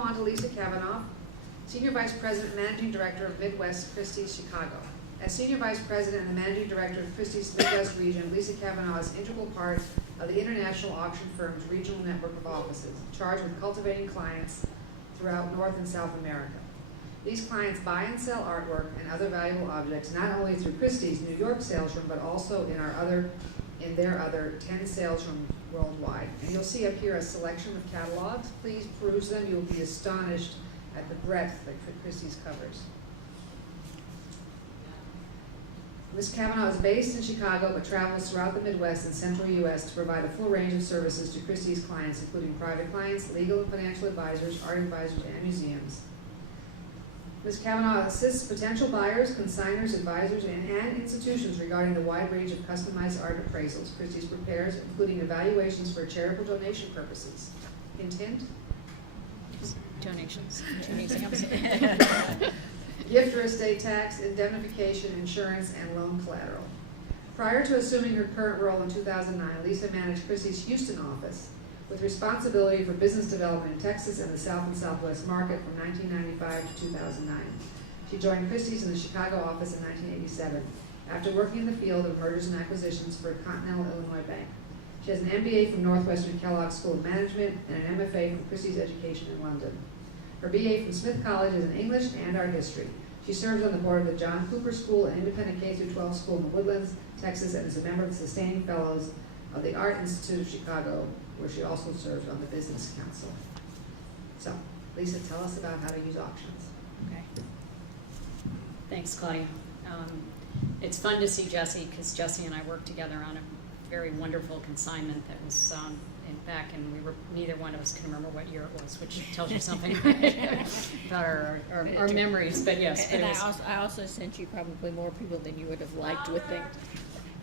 on to Lisa Cavanaugh, Senior Vice President and Managing Director of Midwest Christie, Chicago. As Senior Vice President and Managing Director of Christie's Midwest region, Lisa Cavanaugh is an integral part of the international auction firm's regional network of offices, charged with cultivating clients throughout North and South America. These clients buy and sell artwork and other valuable objects, not only through Christie's New York sales room, but also in their other 10 sales rooms worldwide. And you'll see up here a selection of catalogs. Please peruse them. You'll be astonished at the breadth that Christie's covers. Ms. Cavanaugh is based in Chicago, but travels throughout the Midwest and Central U.S. to provide a full range of services to Christie's clients, including private clients, legal and financial advisors, art advisors, and museums. Ms. Cavanaugh assists potential buyers, consignors, advisors, and institutions regarding the wide range of customized art appraisals Christie's prepares, including evaluations for charitable donation purposes. Hint, hint? Donations. 2 examples. Gift or estate tax, indemnification, insurance, and loan collateral. Prior to assuming her current role in 2009, Lisa managed Christie's Houston office with responsibility for business development in Texas and the South and Southwest market from 1995 to 2009. She joined Christie's in the Chicago office in 1987 after working in the field of mergers and acquisitions for Continental Illinois Bank. She has an MBA from Northwestern Kellogg School of Management and an MFA from Christie's Education in London. Her BA from Smith College is in English and art history. She serves on the board of the John Cooper School, an independent K-12 school in the Woodlands, Texas, and is a member of the Sustaining Fellows of the Art Institute of Chicago, where she also serves on the Business Council. So, Lisa, tell us about how to use auctions. Okay. Thanks, Claudia. It's fun to see Jessie, because Jessie and I worked together on a very wonderful consignment that was back, and neither one of us can remember what year it was, which tells you something about our memories. But yes, and I also sent you probably more people than you would have liked with things.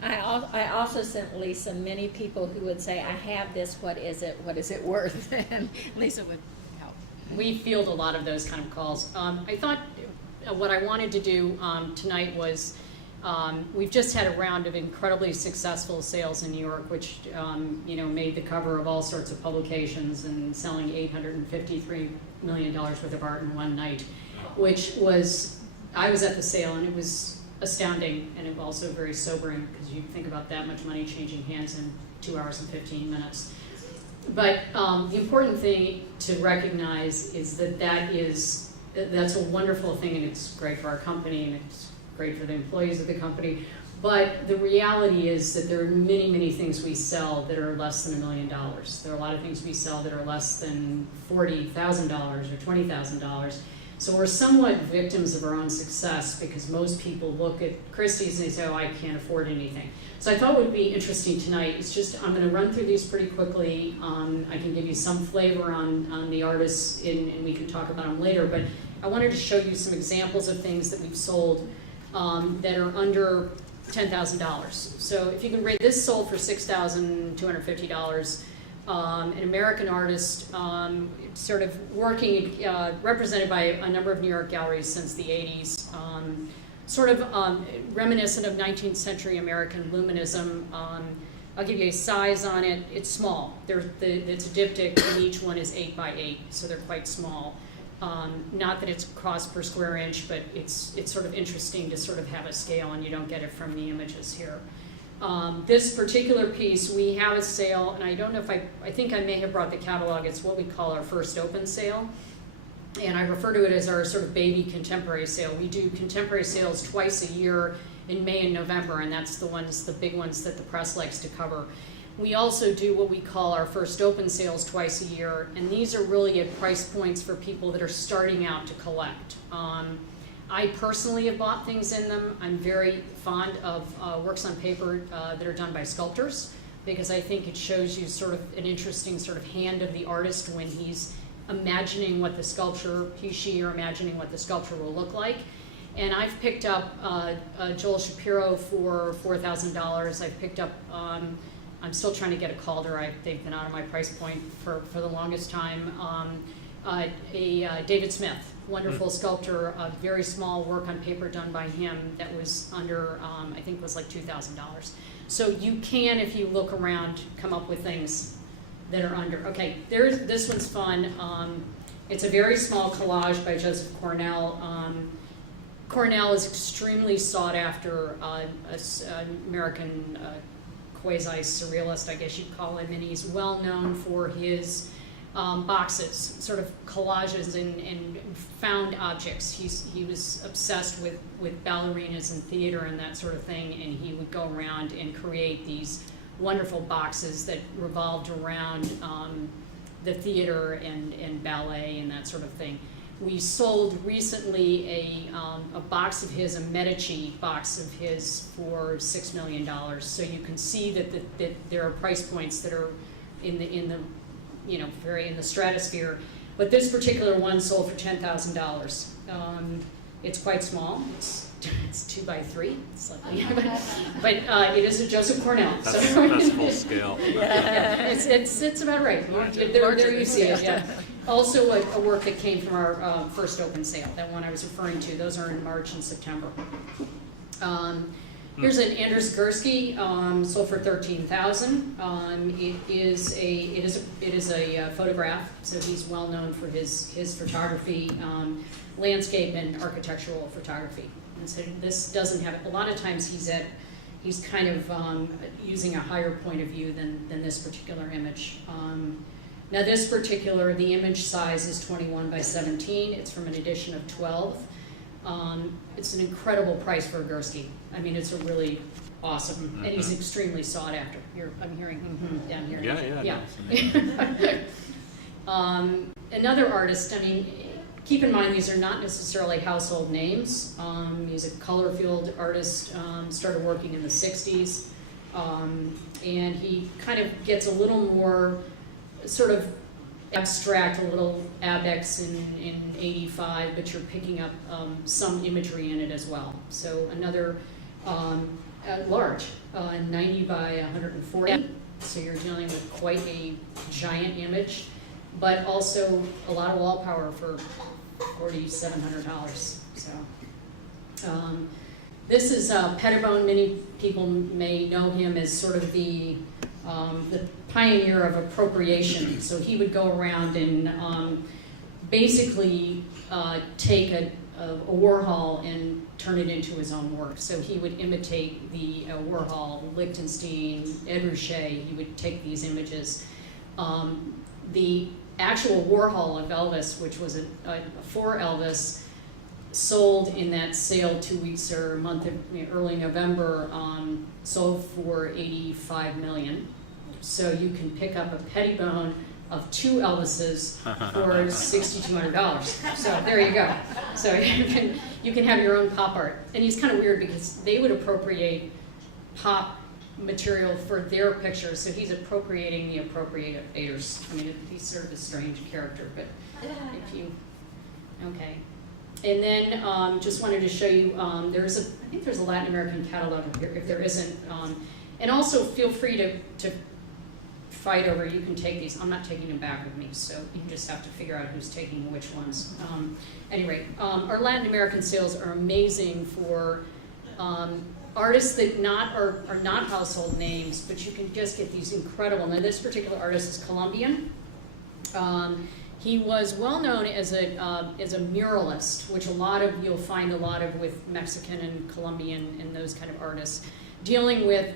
I also sent Lisa many people who would say, I have this, what is it worth? And Lisa would help. We field a lot of those kind of calls. I thought what I wanted to do tonight was, we've just had a round of incredibly successful sales in New York, which made the cover of all sorts of publications and selling $853 million worth of art in one night, which was, I was at the sale, and it was astounding, and it was also very sobering, because you think about that much money changing hands in 2 hours and 15 minutes. But the important thing to recognize is that's a wonderful thing, and it's great for our company, and it's great for the employees of the company. But the reality is that there are many, many things we sell that are less than $1 million. There are a lot of things we sell that are less than $40,000 or $20,000. So we're somewhat victims of our own success, because most people look at Christie's and they say, oh, I can't afford anything. So I thought what would be interesting tonight is just, I'm going to run through these pretty quickly. I can give you some flavor on the artists, and we can talk about them later. But I wanted to show you some examples of things that we've sold that are under $10,000. So if you can rate, this sold for $6,250. An American artist, sort of working, represented by a number of New York galleries since the 80s, sort of reminiscent of 19th century American luminism. I'll give you a size on it. It's small. It's a diptych, and each one is 8 by 8, so they're quite small. Not that it's cost per square inch, but it's sort of interesting to sort of have a scale, and you don't get it from the images here. This particular piece, we have a sale, and I don't know if I think I may have brought the catalog. It's what we call our first open sale, and I refer to it as our sort of baby contemporary sale. We do contemporary sales twice a year in May and November, and that's the big ones that the press likes to cover. We also do what we call our first open sales twice a year, and these are really at price points for people that are starting out to collect. I personally have bought things in them. I'm very fond of works on paper that are done by sculptors, because I think it shows you sort of an interesting sort of hand of the artist when he's imagining what the sculpture, she or imagining what the sculpture will look like. And I've picked up Joel Shapiro for $4,000. I've picked up, I'm still trying to get a Calder. They've been out of my price point for the longest time. David Smith, wonderful sculptor, a very small work on paper done by him that was under, I think was like $2,000. So you can, if you look around, come up with things that are under. Okay, this one's fun. It's a very small collage by Joseph Cornell. Cornell is extremely sought after, American quasi-surrealist, I guess you'd call him, and he's well known for his boxes, sort of collages and found objects. He was obsessed with ballerinas and theater and that sort of thing, and he would go around and create these wonderful boxes that revolved around the theater and ballet and that sort of thing. We sold recently a box of his, a Medici box of his, for $6 million. So you can see that there are price points that are in the very in the stratosphere. But this particular one sold for $10,000. It's quite small. It's 2 by 3, slightly, but it is a Joseph Cornell. That's full scale. Yeah, it's about right. There you see it. Yeah. Also, a work that came from our first open sale. That one I was referring to. Those are in March and September. Here's an Anders Gursky, sold for $13,000. It is a photograph, so he's well known for his photography, landscape and architectural photography. And so this doesn't have, a lot of times he's kind of using a higher point of view than this particular image. Now this particular, the image size is 21 by 17. It's from an edition of 12. It's an incredible price for a Gursky. I mean, it's a really awesome, and he's extremely sought after. I'm hearing down here. Yeah. Another artist, I mean, keep in mind these are not necessarily household names. He's a color field artist, started working in the 60s, and he kind of gets a little more sort of abstract, a little abex in 85, but you're picking up some imagery in it as well. So another large, 90 by 140, so you're dealing with quite a giant image, but also a lot of wall power for $4,700. So this is Pettibone. Many people may know him as sort of the pioneer of appropriation. So he would go around and basically take a Warhol and turn it into his own work. So he would imitate the Warhol, Lichtenstein, Ed Ruscha. He would take these images. The actual Warhol of Elvis, which was for Elvis, sold in that sale 2 weeks or a month, early November, sold for $85 million. So you can pick up a Pettibone of 2 Elvises for $6,200. So there you go. So you can have your own pop art. And he's kind of weird because they would appropriate pop material for their pictures, so he's appropriating the appropriators. I mean, he's sort of a strange character, but if you, okay. And then just wanted to show you, I think there's a Latin American catalog if there isn't. And also feel free to fight over, you can take these. I'm not taking them back with me, so you just have to figure out who's taking which ones. Anyway, our Latin American sales are amazing for artists that are not household names, but you can just get these incredible. Now this particular artist is Colombian. He was well known as a muralist, which you'll find a lot of with Mexican and Colombian and those kind of artists, dealing with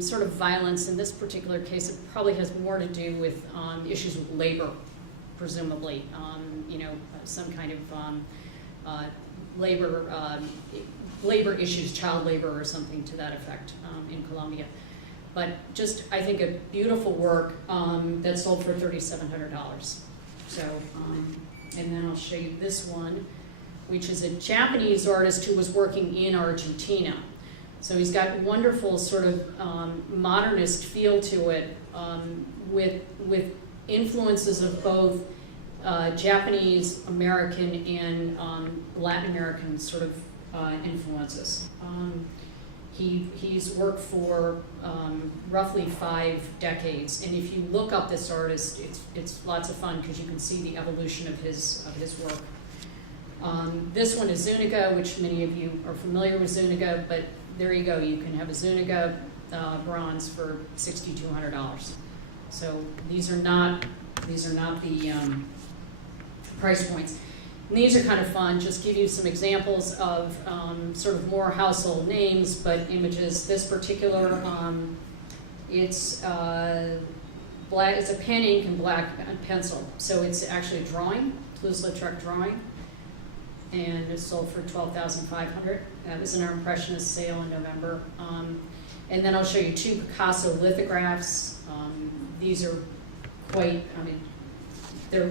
sort of violence. In this particular case, it probably has more to do with issues with labor, presumably. Some kind of labor issues, child labor or something to that effect in Colombia. But just, I think, a beautiful work that sold for $3,700. So, and then I'll show you this one, which is a Japanese artist who was working in Argentina. So he's got wonderful sort of modernist feel to it, with influences of both Japanese, American, and Latin American sort of influences. He's worked for roughly 5 decades, and if you look up this artist, it's lots of fun because you can see the evolution of his work. This one is Zuniga, which many of you are familiar with Zuniga, but there you go. You can have a Zuniga bronze for $6,200. So these are not the price points. And these are kind of fun, just give you some examples of sort of more household names, but images. This particular, it's black, it's a pen ink and black pencil. So it's actually a drawing, loose-Lautrec drawing, and it's sold for $12,500. That was in our Impressionist sale in November. And then I'll show you 2 Picasso lithographs. These are quite, I mean,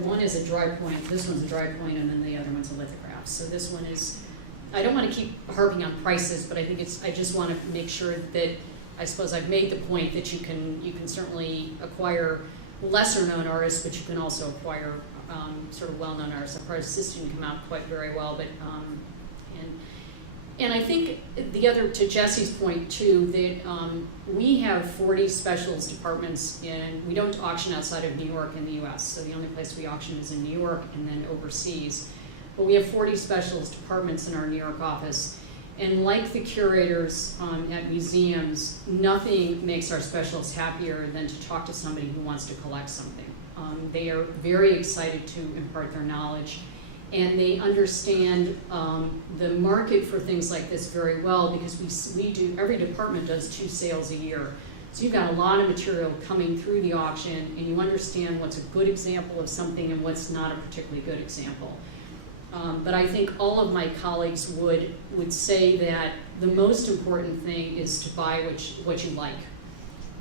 one is a dry point, this one's a dry point, and then the other one's a lithograph. So this one is, I don't want to keep harping on prices, but I think I just want to make sure that, I suppose I've made the point that you can certainly acquire lesser known artists, but you can also acquire sort of well-known artists. Of course, this didn't come out quite very well, but and I think the other, to Jesse's point too, that we have 40 specialist departments, and we don't auction outside of New York in the U.S. So the only place we auction is in New York and then overseas. But we have 40 specialist departments in our New York office. And like the curators at museums, nothing makes our specialists happier than to talk to somebody who wants to collect something. They are very excited to impart their knowledge, and they understand the market for things like this very well, because we do, every department does 2 sales a year. So you've got a lot of material coming through the auction, and you understand what's a good example of something and what's not a particularly good example. But I think all of my colleagues would say that the most important thing is to buy what you like.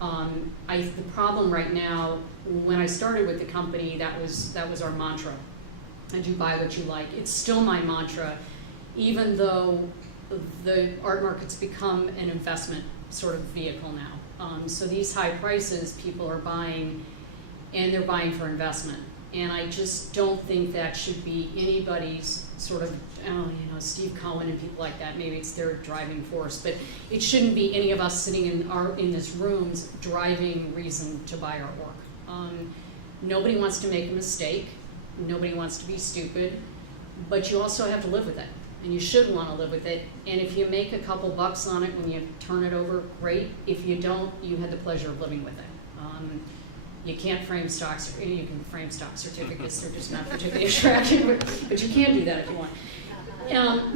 The problem right now, when I started with the company, that was our mantra. And you buy what you like. It's still my mantra, even though the art market's become an investment sort of vehicle now. So these high prices, people are buying, and they're buying for investment. And I just don't think that should be anybody's sort of, Steve Cohen and people like that, maybe it's their driving force, but it shouldn't be any of us sitting in this room's driving reason to buy our work. Nobody wants to make a mistake. Nobody wants to be stupid, but you also have to live with it, and you should want to live with it. And if you make a couple bucks on it when you turn it over, great. If you don't, you had the pleasure of living with it. You can't frame stocks, or you can frame stock certificates, they're just not particularly attractive, but you can do that if you want.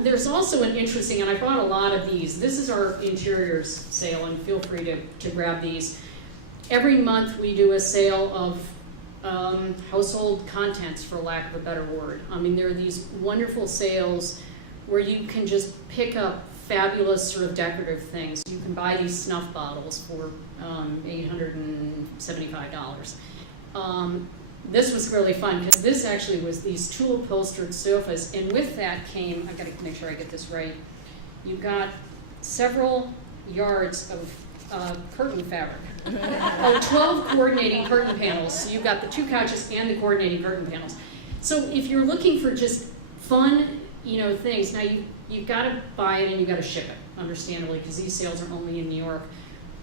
There's also an interesting, and I bought a lot of these. This is our interiors sale, and feel free to grab these. Every month we do a sale of household contents, for lack of a better word. I mean, there are these wonderful sales where you can just pick up fabulous sort of decorative things. You can buy these snuff bottles for $875. This was really fun, because this actually was these tool upholstered sofas, and with that came, I've got to make sure I get this right, you got several yards of curtain fabric. 12 coordinating curtain panels. So you've got the 2 couches and the coordinating curtain panels. So if you're looking for just fun, things, now you've got to buy it and you've got to ship it, understandably, because these sales are only in New York.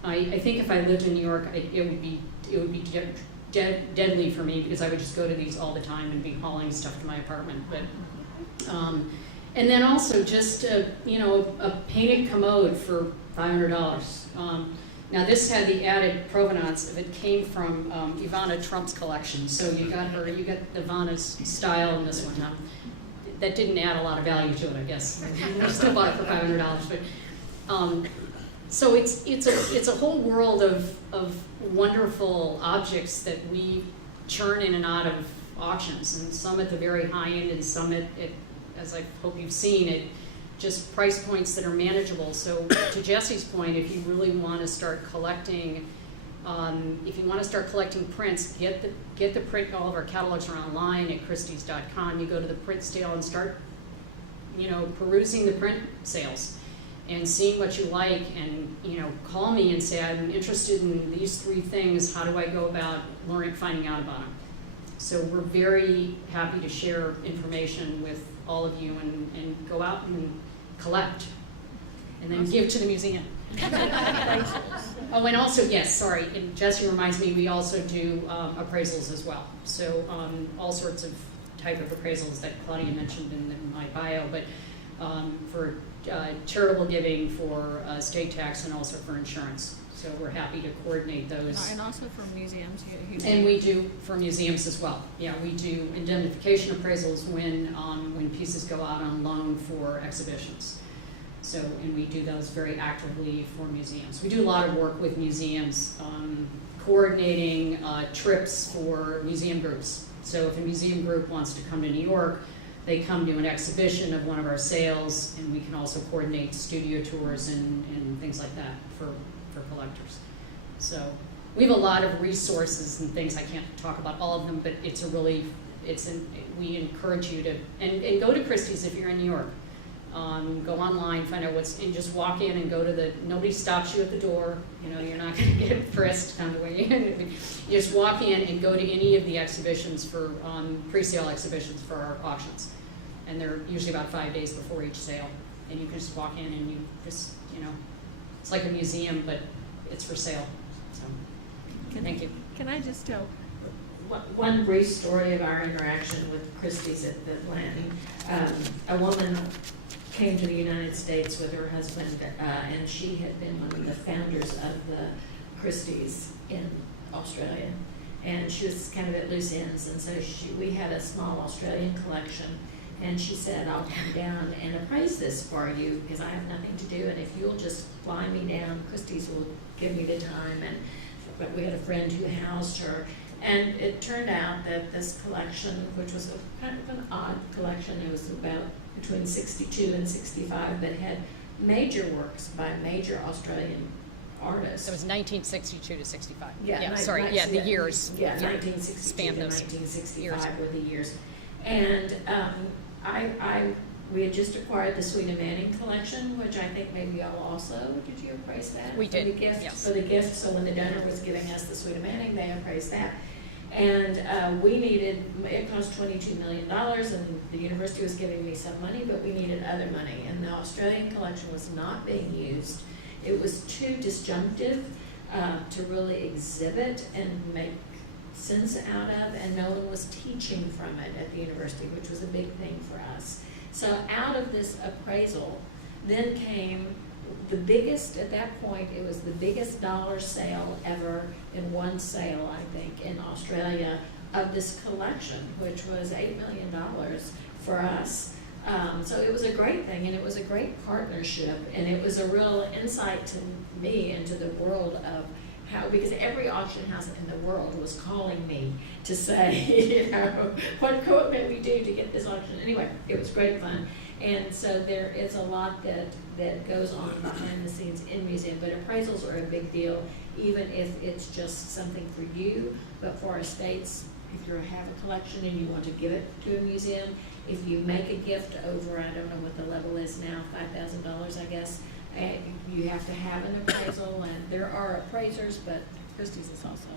I think if I lived in New York, it would be deadly for me, because I would just go to these all the time and be hauling stuff to my apartment. But and then also just a painted commode for $500. Now this had the added provenance of it came from Ivana Trump's collection. So you got Ivana's style in this one. That didn't add a lot of value to it, I guess. I still bought it for $500, but so it's a whole world of wonderful objects that we churn in and out of auctions, and some at the very high end, and some at as I hope you've seen it, just price points that are manageable. So to Jesse's point, if you really want to start collecting, prints, get the print. All of our catalogs are online at Christie's.com. You go to the print sale and start, perusing the print sales and seeing what you like, and call me and say, I'm interested in these 3 things. How do I go about finding out about them? So we're very happy to share information with all of you, and go out and collect, and then give to the museum. Oh, and also, yes, sorry, and Jesse reminds me, we also do appraisals as well. So all sorts of type of appraisals that Claudia mentioned in my bio, but for charitable giving for estate tax and also for insurance. So we're happy to coordinate those. And also for museums, And we do for museums as well. Yeah, we do indemnification appraisals when pieces go out on loan for exhibitions. So, and we do those very actively for museums. We do a lot of work with museums, coordinating trips for museum groups. So if a museum group wants to come to New York, they come to an exhibition of one of our sales, and we can also coordinate studio tours and things like that for collectors. So we have a lot of resources and things. I can't talk about all of them, but we encourage you to, and go to Christie's if you're in New York. Go online, find out and just walk in and go to nobody stops you at the door. You know, you're not going to get frisked on the way in. You just walk in and go to any of the exhibitions for, pre-sale exhibitions for our auctions. And they're usually about 5 days before each sale. And you can just walk in and you just, it's like a museum, but it's for sale. So, thank you. Can I just tell one brief story of our interaction with Christie's at the Blanton? A woman came to the United States with her husband, and she had been one of the founders of the Christie's in Australia. And she was kind of at loose ends, and so we had a small Australian collection. And she said, I'll come down and appraise this for you because I have nothing to do, and if you'll just fly me down, Christie's will give me the time. But we had a friend who housed her, and it turned out that this collection, which was kind of an odd collection, it was about between 62 and 65, but had major works by major Australian artists. It was 1962 to 65. Yeah, Sorry, the years. Yeah, 1962 span to those 1965 years. were the years. And we had just acquired the Sweden Manning collection, which I think maybe y'all also, did you appraise that? We did, For the gift, yes. For the gift, so when the donor was giving us the Sweden Manning, they appraised that. And we needed, it cost $22 million, and the university was giving me some money, but we needed other money. And the Australian collection was not being used. It was too disjunctive to really exhibit and make sense out of, and no one was teaching from it at the university, which was a big thing for us. So out of this appraisal then came the biggest, at that point, it was the biggest dollar sale ever in one sale, I think, in Australia of this collection, which was $8 million for us. So it was a great thing, and it was a great partnership, and it was a real insight to me into the world of how, because every auction house in the world was calling me to say, what may we do to get this auction? Anyway, it was great fun. And so there is a lot that goes on behind the scenes in museum, but appraisals are a big deal, even if it's just something for you, but for estates, if you have a collection and you want to give it to a museum, if you make a gift over, I don't know what the level is now, $5,000, I guess, you have to have an appraisal, and there are appraisers, but Christie's is also